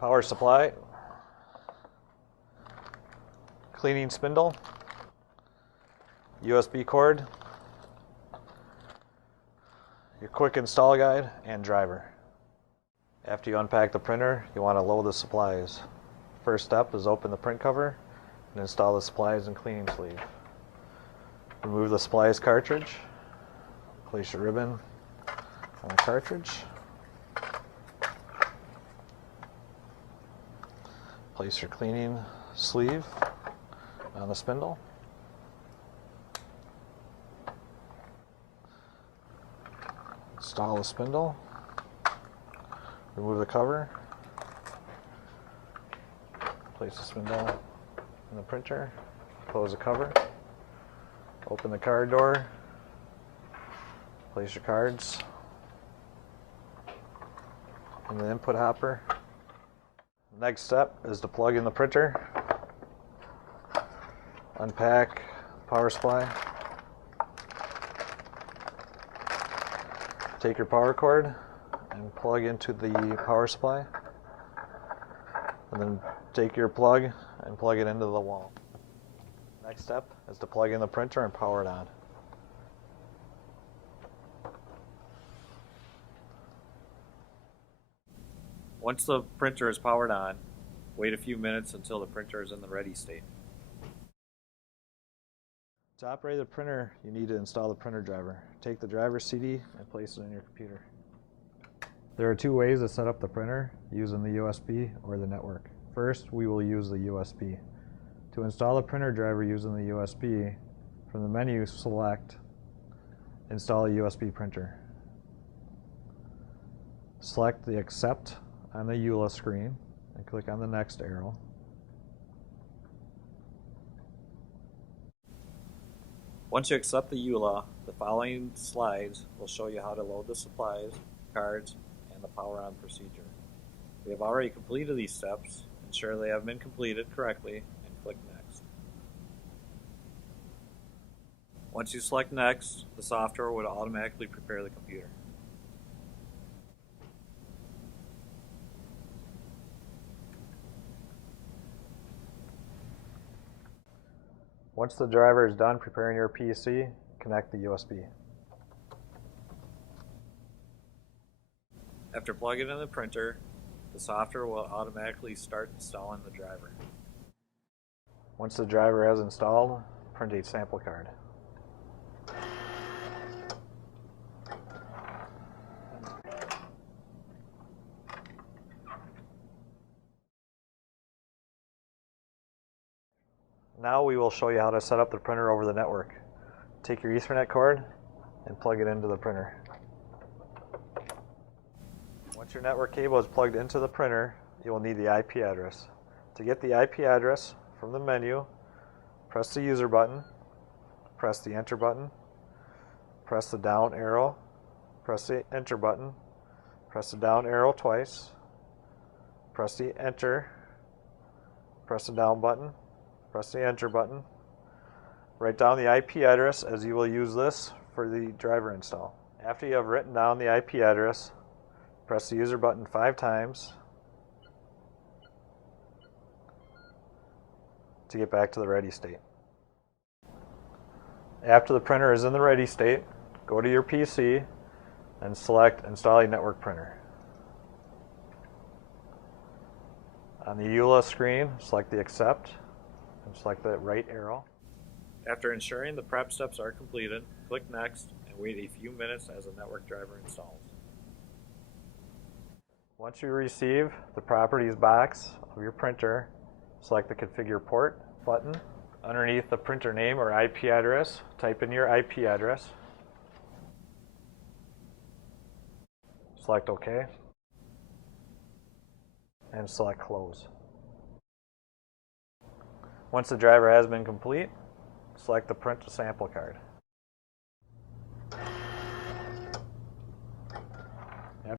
power supply, cleaning spindle, USB cord, your quick install guide, and driver. After you unpack the printer, you want to load the supplies. First step is open the print cover and install the supplies and cleaning sleeve. Remove the supplies cartridge, place your ribbon on the cartridge, place your cleaning sleeve on the spindle, install the spindle, remove the cover, place the spindle in the printer, close the cover, open the card door, place your cards in the input hopper. Next step is to plug in the printer, unpack the power supply, take your power cord and plug into the power supply, and then take your plug and plug it into the wall. Next step is to plug in the printer and power it on. Once the printer is powered on, wait a few minutes until the printer is in the ready state. To operate the printer, you need to install the printer driver. Take the driver CD and place it in your computer. There are two ways to set up the printer, using the USB or the network. First, we will use the USB. To install the printer driver using the USB, from the menu select Install a USB printer. Select the Accept on the EULA screen and click on the next arrow. Once you accept the EULA, the following slides will show you how to load the supplies, cards, and the power on procedure. We have already completed these steps. Ensure they have been completed correctly and click Next. Once you select Next, the software will automatically prepare the computer. Once the driver is done preparing your PC, connect the USB. After plugging in the printer, the software will automatically start installing the driver. Once the driver has installed, print a sample card. Now we will show you how to set up the printer over the network. Take your Ethernet cord and plug it into the printer. Once your network cable is plugged into the printer, you will need the IP address. To get the IP address from the menu, press the user button, press the enter button, press the down arrow, press the enter button, press the down arrow twice, press the enter, press the down button, press the enter button. Write down the IP address as you will use this for the driver install. After you have written down the IP address, press the user button 5 times to get back to the ready state. After the printer is in the ready state, go to your PC and select Install a Network Printer. On the EULA screen, select the Accept and select the right arrow. After ensuring the prep steps are completed, click Next and wait a few minutes as the network driver installs. Once you receive the properties box of your printer, select the Configure Port button. Underneath the printer name or IP address, type in your IP address. Select OK and select Close. Once the driver has been complete, select the Print to Sample card.